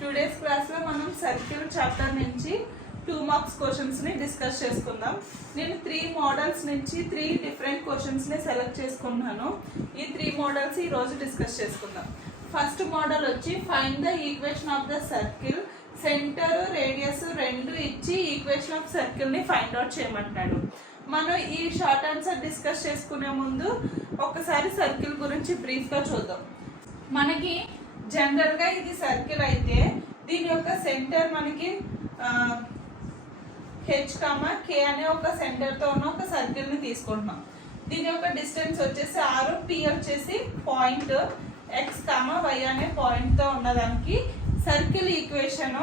Today's class లో మనం circle chapter నుంచి 2 మార్క్స్ క్వశ్చన్స్ ని డిస్కస్ చేసుకుందాం. నేను 3 మోడల్స్ నుంచి 3 డిఫరెంట్ క్వశ్చన్స్ ని సెలెక్ట్ చేసుకున్నాను. ఈ 3 మోడల్స్ ఈ రోజు డిస్కస్ చేసుకుందాం. ఫస్ట్ మోడల్ వచ్చి find the equation of the circle. Centre radius రెండు ఇచ్చి ఈక్వేషన్ ఆఫ్ సర్కిల్ ని ఫైండ్ అవుట్ చేయమంటాడు. మనం ఈ షార్ట్ ఆన్సర్ డిస్కస్ చేసుకునే ముందు ఒకసారి సర్కిల్ గురించి బ్రీఫ్ గా చూద్దాం. మనకి జనరల్ గా ఇది సర్కిల్ అయితే దీని యొక్క సెంటర్ మనకి హెచ్ కామా కే అనే ఒక సెంటర్ తో ఉన్న ఒక సర్కిల్ ని తీసుకుంటున్నాం. దీని యొక్క డిస్టెన్స్ వచ్చేసి ఆర్, పి వచ్చేసి పాయింట్, ఎక్స్ కామా వై అనే పాయింట్ తో ఉన్నదానికి circle equation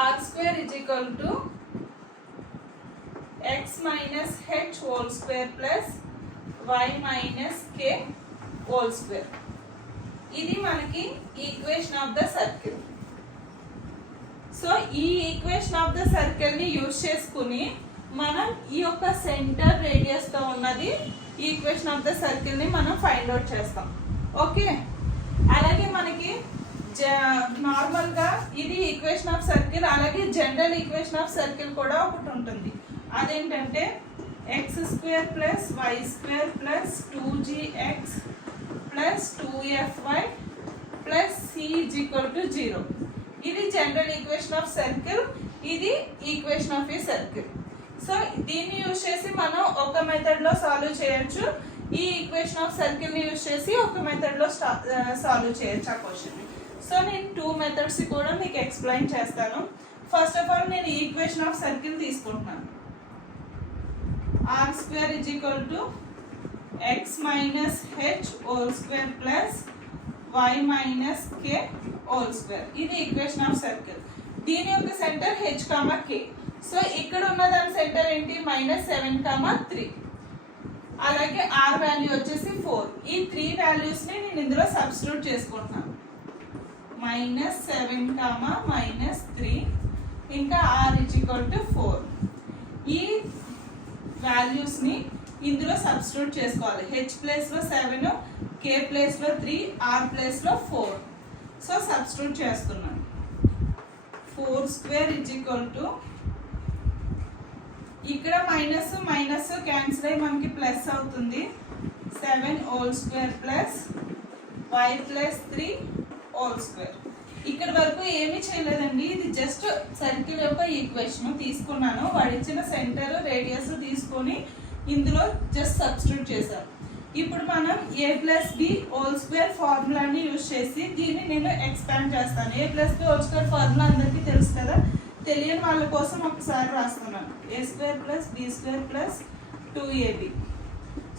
R square is equal to X minus H whole square plus Y minus K whole square. ఇది మనకి equation of the circle. So ఈ equation of the circle ని use చేసుకుని మనం ఈ యొక్క సెంటర్ రేడియస్ తో ఉన్నది ఈక్వేషన్ ఆఫ్ ద సర్కిల్ ని మనం ఫైండ్ అవుట్ చేస్తాం. ఓకే, అలాగే మనకి నార్మల్ గా ఇది ఈక్వేషన్ ఆఫ్ సర్కిల్, అలాగే జనరల్ ఈక్వేషన్ ఆఫ్ సర్కిల్ కూడా ఒకటి ఉంటుంది. అదేంటంటే X square plus Y square plus 2gx plus 2fy plus c is equal to 0. ఇది జనరల్ ఈక్వేషన్ ఆఫ్ సర్కిల్, ఇది equation of a circle. So దీన్ని యూజ్ చేసి మనం ఒక మెథడ్ లో సాల్వ్ చేయొచ్చు. ఈ ఈక్వేషన్ ఆఫ్ సర్కిల్ ని యూజ్ చేసి ఒక మెథడ్ లో సాల్వ్ చేయొచ్చు ఆ క్వశ్చన్ ని. సో నేను 2 మెథడ్స్ కూడా మీకు ఎక్స్ప్లెయిన్ చేస్తాను. ఫస్ట్ ఆఫ్ ఆల్ నేను ఈక్వేషన్ ఆఫ్ సర్కిల్ తీసుకుంటున్నాను. R square is equal to X minus H whole square plus Y minus K whole square. ఇది ఈక్వేషన్ ఆఫ్ సర్కిల్. దీని యొక్క centre H comma K. So ఇక్కడ ఉన్న దాని centre ఏంటి, -7,3. అలాగే ఆర్ వాల్యూ వచ్చేసి 4. ఈ 3 వాల్యూస్ ని నేను ఇందులో సబ్స్టిట్యూట్ చేసుకుంటున్నాను. -7, -3 ఇంకా ఆర్ ఇజ్ ఈక్వల్ టు 4. ఈ వాల్యూస్ ని ఇందులో సబ్స్టిట్యూట్ చేసుకోవాలి. హెచ్ ప్లేస్ లో 7, కే ప్లేస్ లో 3, ఆర్ ప్లేస్ లో 4. సో సబ్స్టిట్యూట్ చేస్తున్నాను. 4 స్క్వేర్ ఇజ్ ఈక్వల్ టు, ఇక్కడ మైనస్ మైనస్ క్యాన్సిల్ అయ్యి మనకి ప్లస్ అవుతుంది. 7 whole square plus Y plus 3 whole square. ఇక్కడ వరకు ఏమీ చేయలేదండి, ఇది జస్ట్ సర్కిల్ యొక్క ఈక్వేషన్ తీసుకున్నాను. వాడు ఇచ్చిన సెంటర్ రేడియస్ తీసుకొని ఇందులో జస్ట్ సబ్స్టిట్యూట్ చేశాను. ఇప్పుడు మనం a plus B whole square ఫార్ములాని యూజ్ చేసి దీన్ని నేను ఎక్స్పాండ్ చేస్తాను. a plus B whole square formula అందరికీ తెలుసు కదా, తెలియని వాళ్ళ కోసం ఒకసారి రాస్తున్నాను. a square plus B square plus 2ab.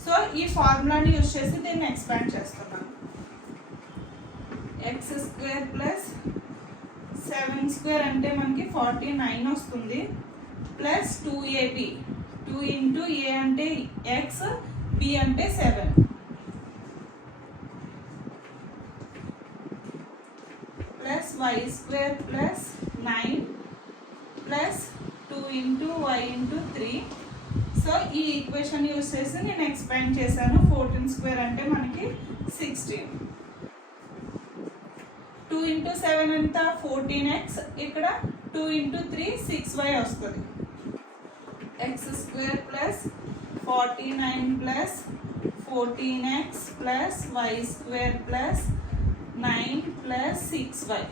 So ఈ ఫార్ములాని యూజ్ చేసి దీన్ని ఎక్స్పాండ్ చేస్తున్నాను. ఎక్స్ స్క్వేర్ ప్లస్ 7 స్క్వేర్ అంటే మనకి 49 వస్తుంది, ప్లస్ 2ab. 2 ఇంటూ a అంటే x, b అంటే 7, plus y square plus 9 plus 2 into y into 3. So ఈ ఈక్వేషన్ యూజ్ చేసి నేను ఎక్స్పాండ్ చేశాను. 14 స్క్వేర్ అంటే మనకి 16. 2 ఇంటూ 7 ఎంత 14x, ఇక్కడ 2 ఇంటూ 3 6y వస్తుంది. X square plus 49 plus 14x plus Y square plus 9 plus 6y.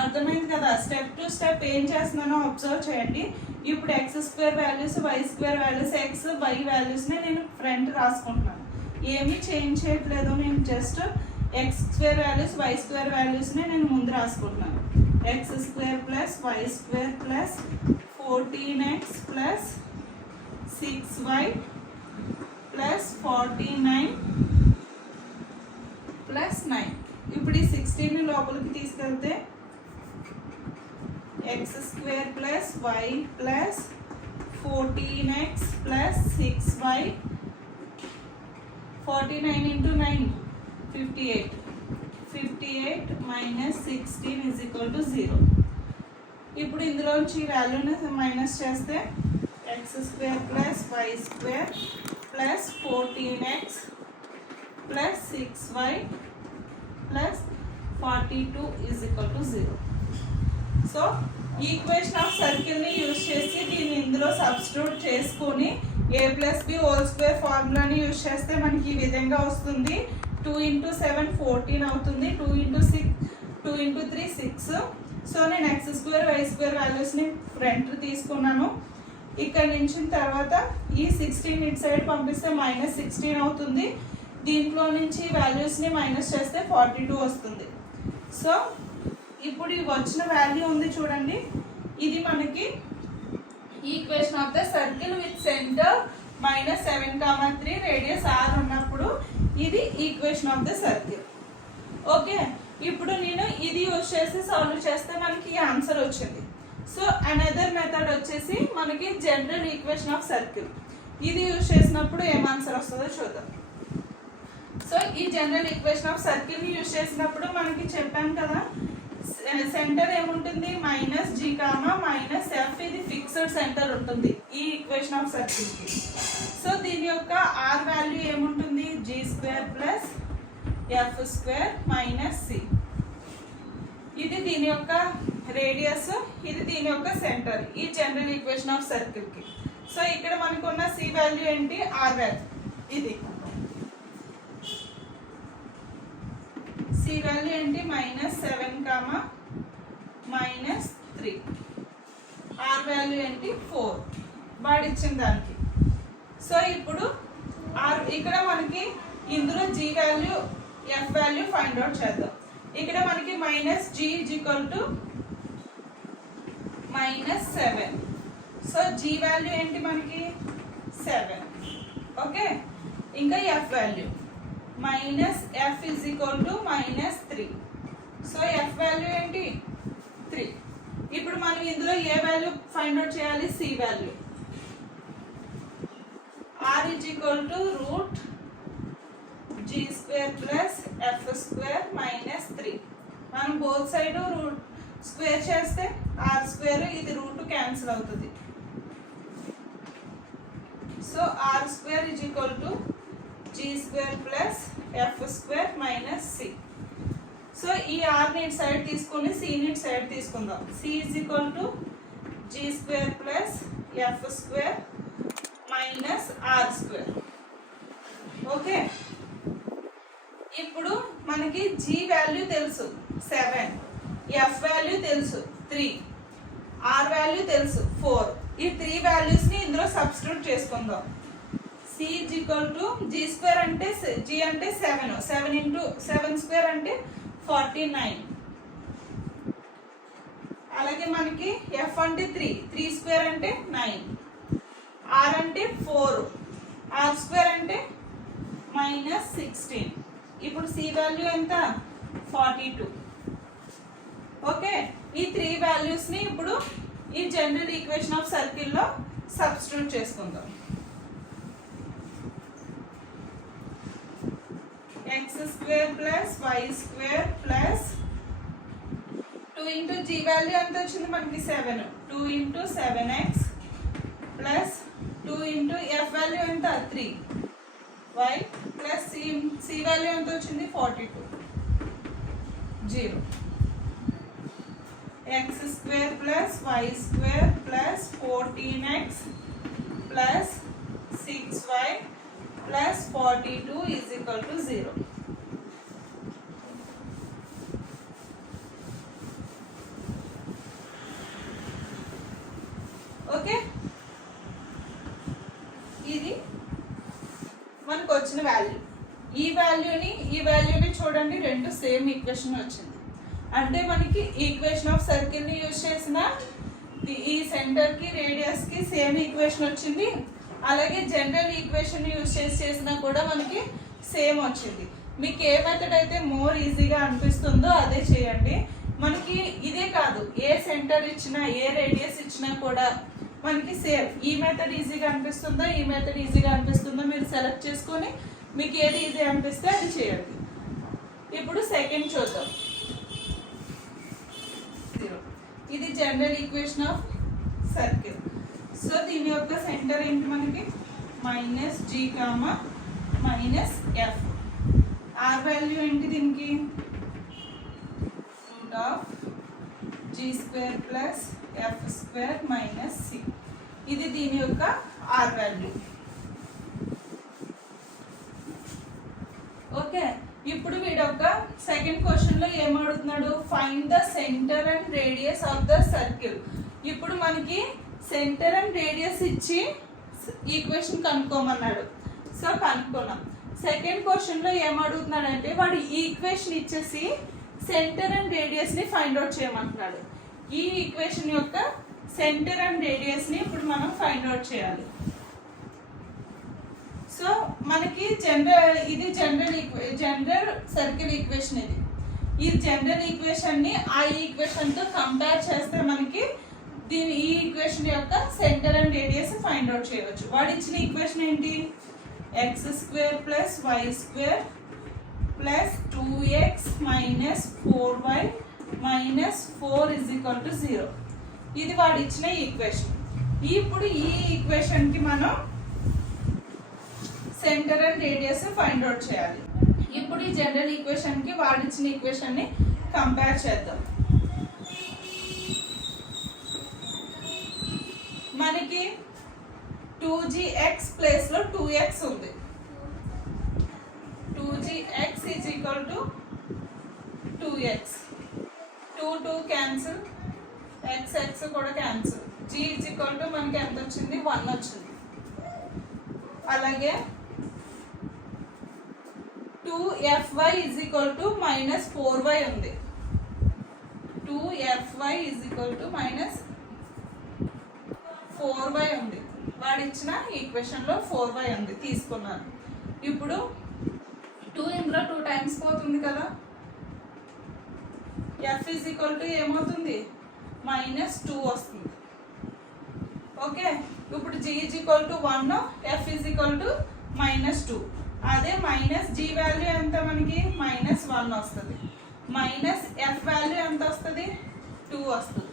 అర్థమైంది కదా? స్టెప్ టు స్టెప్ ఏం చేస్తున్నానో అబ్జర్వ్ చేయండి. ఇప్పుడు X square values, Y square values, X Y వాల్యూస్ని నేను ఫ్రంట్ రాసుకుంటున్నాను. ఏమీ చేంజ్ చేయట్లేదు, నేను just X square values, Y square వాల్యూస్ని నేను ముందు రాసుకుంటున్నాను. X square plus Y square plus 14x plus 6y plus 49 plus 9. ఇప్పుడు ఈ 16 లోపలికి తీసుకెళ్తే X square plus Y plus 14x plus 6y, 49 into 9 58. 58 minus 16 is equal to 0. ఇప్పుడు ఇందులోంచి ఈ వాల్యూని మైనస్ చేస్తే X square plus Y square plus 14x plus 6y plus 42 is equal to 0. So equation of సర్కిల్ని యూజ్ చేసి దీన్ని ఇందులో substitute చేసుకొని a+b² ఫార్ములాని యూజ్ చేస్తే మనకి ఈ విధంగా వస్తుంది. 2 × 7 14 అవుతుంది. 2 × 6 2 × 3 6. సో నేను x² y² వాల్యూస్ని ఫ్రంట్ తీసుకున్నాను. ఇక్కడ నుంచి తర్వాత ఈ 16 ఇటు సైడ్ పంపిస్తే -16 అవుతుంది. దీంట్లో నుంచి వాల్యూస్ని మైనస్ చేస్తే 42 వస్తుంది. సో ఇప్పుడు ఈ వచ్చిన వాల్యూ ఉంది చూడండి, ఇది మనకి equation of the circle with centre -7, 3 radius r ఉన్నప్పుడు ఇది equation of the circle. Okay, ఇప్పుడు నేను ఇది యూజ్ చేసి సాల్వ్ చేస్తే మనకి ఈ ఆన్సర్ వచ్చింది. సో అనదర్ మెథడ్ వచ్చేసి మనకి జనరల్ ఈక్వేషన్ ఆఫ్ సర్కిల్. ఇది యూజ్ చేసినప్పుడు ఏం ఆన్సర్ వస్తుందో చూద్దాం. సో ఈ జనరల్ ఈక్వేషన్ ఆఫ్ సర్కిల్ని యూజ్ చేసినప్పుడు మనకి చెప్పాను కదా, సెంటర్ ఏముంటుంది -g, -f. ఇది ఫిక్స్డ్ సెంటర్ ఉంటుంది ఈ ఈక్వేషన్ ఆఫ్ సర్కిల్ కి. సో దీని యొక్క r వాల్యూ ఏముంటుంది, g² + f² - c. ఇది దీని యొక్క రేడియస్, ఇది దీని యొక్క సెంటర్ ఈ జనరల్ ఈక్వేషన్ ఆఫ్ సర్కిల్ కి. సో ఇక్కడ మనకు ఉన్న c వాల్యూ ఏంటి, r వాల్యూ. ఇది c వాల్యూ ఏంటి, -7, -3. r వాల్యూ ఏంటి 4 వాడు ఇచ్చిన దానికి. సో ఇప్పుడు ఇక్కడ మనకి ఇందులో g value f value find out చేద్దాం. ఇక్కడ మనకి -g = -7. సో g వాల్యూ ఏంటి మనకి 7. ఓకే, ఇంకా f value -f = -3. So f value ఏంటి 3. ఇప్పుడు మనం ఇందులో ఏ వాల్యూ ఫైండ్ అవుట్ చేయాలి, c value. r = √g² + f² - 3. మనం బోత్ సైడ్ రూట్ స్క్వేర్ చేస్తే r² ఇది రూట్ క్యాన్సిల్ అవుతుంది. So r² = g² + f² - c. So ఈ r ని ఇటు సైడ్ తీసుకొని c ని ఇటు సైడ్ తీసుకుందాం. c = g² + f² - r². Okay, ఇప్పుడు మనకి g వాల్యూ తెలుసు 7, f వాల్యూ తెలుసు 3, r వాల్యూ తెలుసు 4. ఈ 3 వాల్యూస్ ని ఇందులో సబ్స్టిట్యూట్ చేసుకుందాం. c = g² అంటే g అంటే 7, 7 × 7² అంటే 49. అలాగే మనకి f అంటే 3, 3² అంటే 9, r అంటే 4, r² అంటే -16. ఇప్పుడు c వాల్యూ ఎంత, 42. ఓకే, ఈ 3 వాల్యూస్ ని ఇప్పుడు ఈ జనరల్ ఈక్వేషన్ ఆఫ్ సర్కిల్ లో సబ్స్టిట్యూట్ చేసుకుందాం. x² + y² + 2 × g వాల్యూ ఎంత వచ్చింది మనకి 7, 2 × 7x + 2 × f వాల్యూ ఎంత 3, y + c వాల్యూ ఎంత వచ్చింది 42, 0. x² + y² + 14x + 6y + 42 = 0. Okay, ఇది మనకు వచ్చిన వాల్యూ. ఈ వాల్యూని చూడండి, రెండు సేమ్ ఈక్వేషన్ వచ్చింది. అంటే మనకి ఈక్వేషన్ ఆఫ్ సర్కిల్ ని యూజ్ చేసిన ఈ సెంటర్ కి రేడియస్ కి సేమ్ ఈక్వేషన్ వచ్చింది. అలాగే జనరల్ ఈక్వేషన్ యూజ్ చేసినా కూడా మనకి సేమ్ వచ్చింది. మీకు ఏ మెథడ్ అయితే మోర్ ఈజీగా అనిపిస్తుందో అదే చేయండి. మనకి ఇదే కాదు, ఏ సెంటర్ ఇచ్చినా ఏ రేడియస్ ఇచ్చినా కూడా మనకి సేమ్. ఈ మెథడ్ ఈజీగా అనిపిస్తుందో ఈ మెథడ్ ఈజీగా అనిపిస్తుందో మీరు సెలెక్ట్ చేసుకొని మీకు ఏది ఈజీ అనిపిస్తే అది చేయండి. ఇప్పుడు సెకండ్ చూద్దాం. ఇది general equation of circle. So దీని యొక్క సెంటర్ ఏంటి మనకి -g, -f. r వాల్యూ ఏంటి దీనికి of G square plus F square minus C. ఇది దీని యొక్క ఆర్ వాల్యూ. ఓకే, ఇప్పుడు వీడొక సెకండ్ క్వశ్చన్ లో ఏమడుగుతున్నాడు, find the centre and radius of the circle. ఇప్పుడు మనకి సెంటర్ అండ్ రేడియస్ ఇచ్చి ఈక్వేషన్ కనుక్కోమన్నాడు. సో కనుక్కున్నాం. సెకండ్ క్వశ్చన్ లో ఏమడుగుతున్నాడు అంటే వాడు ఈక్వేషన్ ఇచ్చేసి సెంటర్ అండ్ రేడియస్ ని ఫైండ్ అవుట్ చేయమంటున్నాడు. ఈ ఈక్వేషన్ యొక్క సెంటర్ అండ్ రేడియస్ ని ఇప్పుడు మనం ఫైండ్ అవుట్ చేయాలి. సో మనకి ఇది జనరల్ సర్కిల్ ఈక్వేషన్. ఈ జనరల్ ఈక్వేషన్ ని ఆ ఈక్వేషన్ తో కంపేర్ చేస్తే మనకి ఈ ఈక్వేషన్ యొక్క centre and radius find out చేయవచ్చు. వాడు ఇచ్చిన ఈక్వేషన్ ఏంటి, X square plus Y square plus 2x minus 4y minus 4 is equal to 0. ఇది వాడు ఇచ్చిన ఈక్వేషన్. ఇప్పుడు ఈ ఈక్వేషన్ కి మనం centre and radius find out చేయాలి. ఇప్పుడు ఈ జనరల్ ఈక్వేషన్ కి వాడు ఇచ్చిన ఈక్వేషన్ ని కంపేర్ చేద్దాం. మనకి 2gx ప్లేస్ లో 2x ఉంది. 2gx is equal to 2x. 2 cancel, x కూడా cancel. g is equal to మనకి ఎంత వచ్చింది, 1 వచ్చింది. అలాగే 2fy is equal to minus 4y ఉంది. 2fy is equal to minus 4y ఉంది. వాడు ఇచ్చిన ఈక్వేషన్ లో 4y ఉంది, తీసుకున్నాను. ఇప్పుడు 2 ఇందులో 2 టైమ్స్ పోతుంది కదా, f ఈజ్ ఈక్వల్ టు ఏమవుతుంది, మైనస్ 2 వస్తుంది. ఓకే, ఇప్పుడు g is equal to 1, f is equal to minus 2. అదే మైనస్ g వాల్యూ ఎంత మనకి, మైనస్ 1 వస్తుంది. మైనస్ f వాల్యూ ఎంత వస్తుంది, 2 వస్తుంది.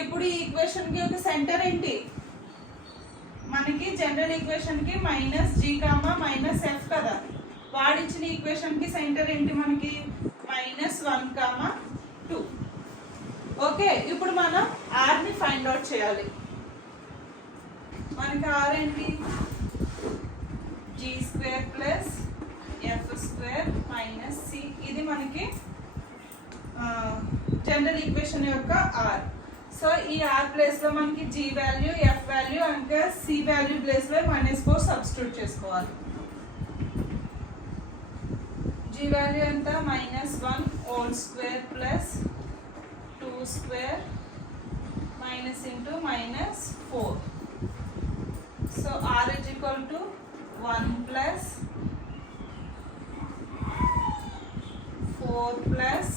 ఇప్పుడు ఈ ఈక్వేషన్ కి ఒక సెంటర్ ఏంటి, మనకి జనరల్ ఈక్వేషన్ కి minus g comma minus f కదా. వాడిచ్చిన ఈక్వేషన్ కి సెంటర్ ఏంటి మనకి, మైనస్ 1 కామా 2. ఓకే, ఇప్పుడు మనం r ని ఫైండ్ అవుట్ చేయాలి. మనకి r ఏంటి, g square plus f square minus c. ఇది మనకి జనరల్ ఈక్వేషన్ యొక్క r. సో ఈ r ప్లేస్ లో మనకి g వాల్యూ, f వాల్యూ ఇంకా c వాల్యూ ప్లేస్ లో -4 సబ్స్టిట్యూట్ చేసుకోవాలి. g వాల్యూ ఎంత, -1 whole square plus 2 square minus into -4. So r is equal to 1 plus 4 plus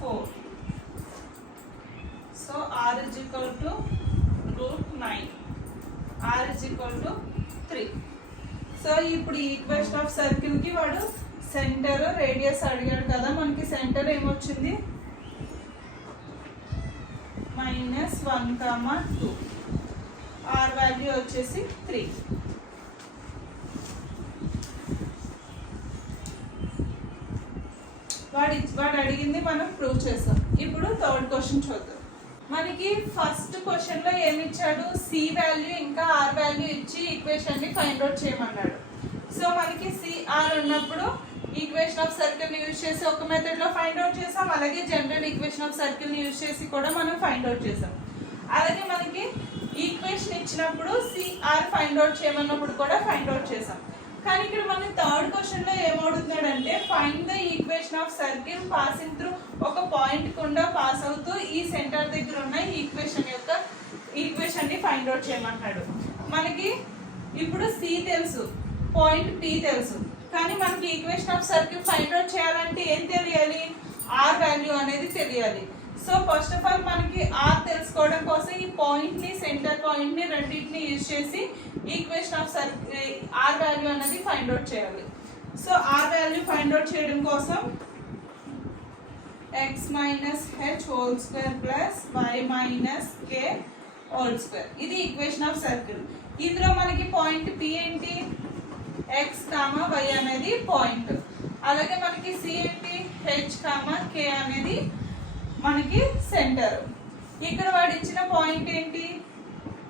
4. So r is equal to √9. r is equal to 3. So ఇప్పుడు ఈ equation of circle కి వాడు centre radius అడిగాడు కదా. మనకి centre ఏమొచ్చింది, -1, 2. r value వచ్చేసి 3. వాడు అడిగింది మనం ప్రూవ్ చేసాం. ఇప్పుడు థర్డ్ క్వశ్చన్ చూద్దాం. మనకి ఫస్ట్ క్వశ్చన్ లో ఏమి ఇచ్చాడు, సి వాల్యూ ఇంకా ఆర్ వాల్యూ ఇచ్చి ఈక్వేషన్ ని ఫైండ్ అవుట్ చేయమన్నాడు. సో మనకి సిఆర్ ఉన్నప్పుడు ఈక్వేషన్ ఆఫ్ సర్కిల్ ని యూజ్ చేసి ఒక మెథడ్ లో ఫైండ్ అవుట్ చేసాం. అలాగే జనరల్ ఈక్వేషన్ ఆఫ్ సర్కిల్ ని యూజ్ చేసి కూడా మనం ఫైండ్ అవుట్ చేసాం. అలాగే మనకి ఈక్వేషన్ ఇచ్చినప్పుడు సిఆర్ ఫైండ్ అవుట్ చేయమన్నప్పుడు కూడా ఫైండ్ అవుట్ చేసాం. కానీ ఇక్కడ మనం థర్డ్ క్వశ్చన్ లో ఏమడుగుతున్నాడంటే, find the equation of circle passing through, ఒక పాయింట్ గుండా పాస్ అవుతూ ఈ సెంటర్ దగ్గర ఉన్న ఈక్వేషన్ ని ఫైండ్ అవుట్ చేయమంటాడు. మనకి ఇప్పుడు సి తెలుసు, పాయింట్ పి తెలుసు, కానీ మనకి equation of circle find out చేయాలంటే ఏం తెలియాలి, ఆర్ వాల్యూ అనేది తెలియాలి. సో ఫస్ట్ ఆఫ్ ఆల్ మనకి ఆర్ తెలుసుకోవడం కోసం ఈ పాయింట్ ని, సెంటర్ పాయింట్ ని రెండింటిని యూజ్ చేసి equation of circle R value అనేది ఫైండ్ అవుట్ చేయాలి. So R value find out చేయడం కోసం x minus h whole square plus y minus k whole square. ఇది ఈక్వేషన్ ఆఫ్ సర్కిల్. ఇందులో మనకి పాయింట్ p ఏంటి, x కామా y అనేది point. అలాగే మనకి c ఏంటి, h కామా k అనేది మనకి సెంటర్. ఇక్కడ వాడు ఇచ్చిన పాయింట్ ఏంటి,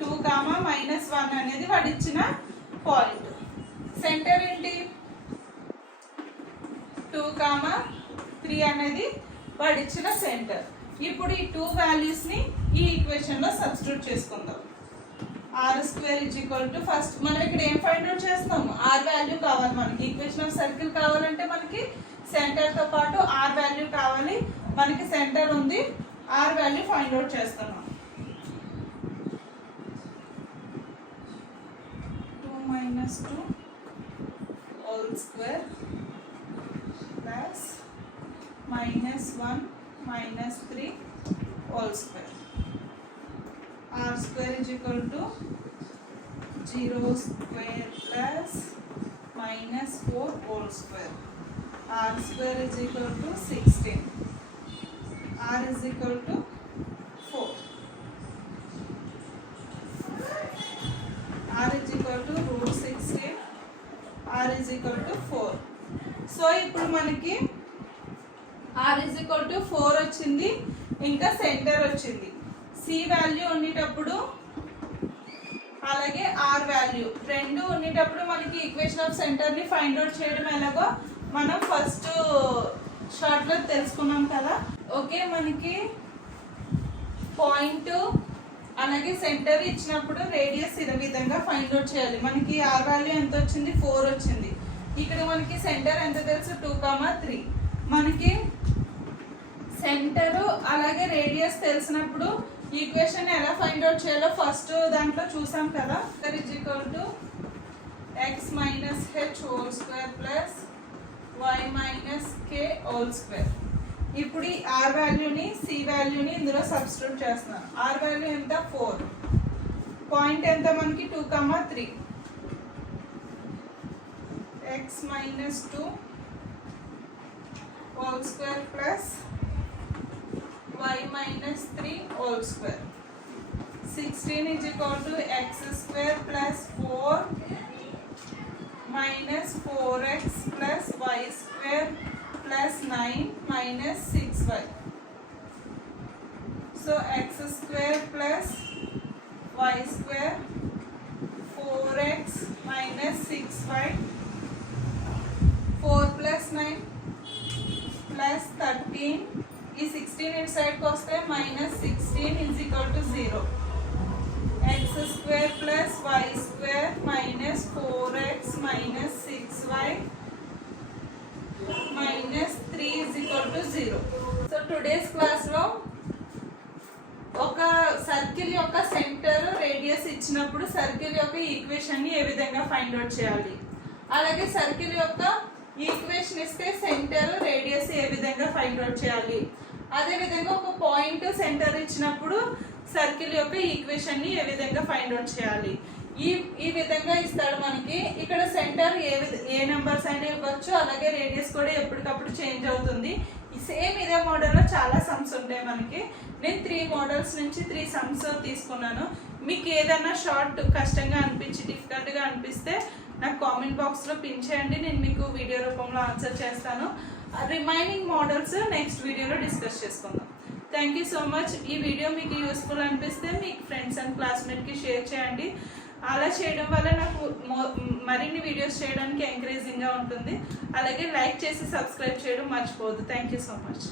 2, -1 అనేది వాడు ఇచ్చిన పాయింట్. సెంటర్ ఏంటి 2, 3 అనేది వాడు ఇచ్చిన సెంటర్. ఇప్పుడు ఈ 2 వాల్యూస్ ని ఈ ఈక్వేషన్ లో సబ్స్టిట్యూట్ చేసుకుందాం. r² ఫస్ట్ మనం ఇక్కడ ఏం ఫైండ్ అవుట్ చేస్తాం, r వాల్యూ కావాలి మనకి. ఈక్వేషన్ ఆఫ్ సర్కిల్ కావాలంటే మనకి సెంటర్ తో పాటు r వాల్యూ కావాలి. మనకి సెంటర్ ఉంది, r వాల్యూ ఫైండ్ అవుట్ చేస్తున్నాం. 2 - 2 whole square plus -1 - 3 whole square. r² = 0 square plus -4 whole square. r² = 16. r = 4. r √16. r = 4. So ఇప్పుడు మనకి r = 4 వచ్చింది, ఇంకా సెంటర్ వచ్చింది. c వాల్యూ ఉండేటప్పుడు అలాగే r వాల్యూ రెండు ఉండేటప్పుడు మనకి ఈక్వేషన్ ఆఫ్ సెంటర్ ని ఫైండ్ అవుట్ చేయడం ఎలాగో మనం ఫస్ట్ షార్ట్ లో తెలుసుకున్నాం కదా. ఓకే, మనకి పాయింట్ అలాగే సెంటర్ ఇచ్చినప్పుడు రేడియస్ ఈ విధంగా ఫైండ్ అవుట్ చేయాలి. మనకి r వాల్యూ ఎంత వచ్చింది, 4 వచ్చింది. ఇక్కడ మనకి సెంటర్ ఎంత తెలుసు, 2, 3. మనకి సెంటర్ అలాగే రేడియస్ తెలిసినప్పుడు ఈక్వేషన్ ఎలా ఫైండ్ అవుట్ చేయాలో ఫస్ట్ దాంట్లో చూసాం కదా. r = x - h whole square plus y - k whole square. ఇప్పుడు ఈ r వాల్యూని c వాల్యూని ఇందులో సబ్స్టిట్యూట్ చేస్తున్నాం. r వాల్యూ ఎంత, 4. పాయింట్ ఎంత మనకి, 2, 3. x - 2 whole square plus y - 3 whole square. 16 = x² plus 4 minus 4x plus y² plus 9 minus 6y. So x² plus y², 4x minus 6y, 4 plus 9 plus 13. ఈ 16 ఇటు సైడ్కి వస్తే -16 = 0. x² plus y² minus 4x minus 6y minus 3 = 0. So today's క్లాస్లో ఒక circle యొక్క centre radius ఇచ్చినప్పుడు circle యొక్క equation ని ఏ విధంగా ఫైండ్ అవుట్ చేయాలి, అలాగే సర్కిల్ యొక్క ఈక్వేషన్ ఇస్తే సెంటర్ రేడియస్ ఏ విధంగా ఫైండ్ అవుట్ చేయాలి, అదే విధంగా ఒక పాయింట్ సెంటర్ ఇచ్చినప్పుడు సర్కిల్ యొక్క ఈక్వేషన్ ని ఏ విధంగా ఫైండ్ అవుట్ చేయాలి. ఈ విధంగా ఇస్తాడు మనకి. ఇక్కడ సెంటర్ ఏ నెంబర్స్ అయినా ఇవ్వచ్చు, అలాగే రేడియస్ కూడా ఎప్పటికప్పుడు చేంజ్ అవుతుంది. సేమ్ ఇదే మోడల్లో చాలా సమ్స్ ఉంటాయి మనకి. నేను 3 మోడల్స్ నుంచి 3 సమ్స్ తీసుకున్నాను. మీకు ఏదైనా షార్ట్ కష్టంగా అనిపించి డిఫికల్ట్గా అనిపిస్తే నాకు కామెంట్ బాక్స్లో పిన్ చేయండి, నేను మీకు వీడియో రూపంలో ఆన్సర్ చేస్తాను. రిమైనింగ్ మోడల్స్ నెక్స్ట్ వీడియోలో డిస్కస్ చేసుకుందాం. Thank you so much. ఈ వీడియో మీకు యూస్ఫుల్ అనిపిస్తే మీ ఫ్రెండ్స్ అండ్ క్లాస్మేట్కి షేర్ చేయండి. అలా చేయడం వల్ల నాకు మరిన్ని వీడియోస్ చేయడానికి ఎంకరేజింగ్గా ఉంటుంది. అలాగే లైక్ చేసి సబ్స్క్రైబ్ చేయడం మర్చిపోవద్దు. Thank you so much.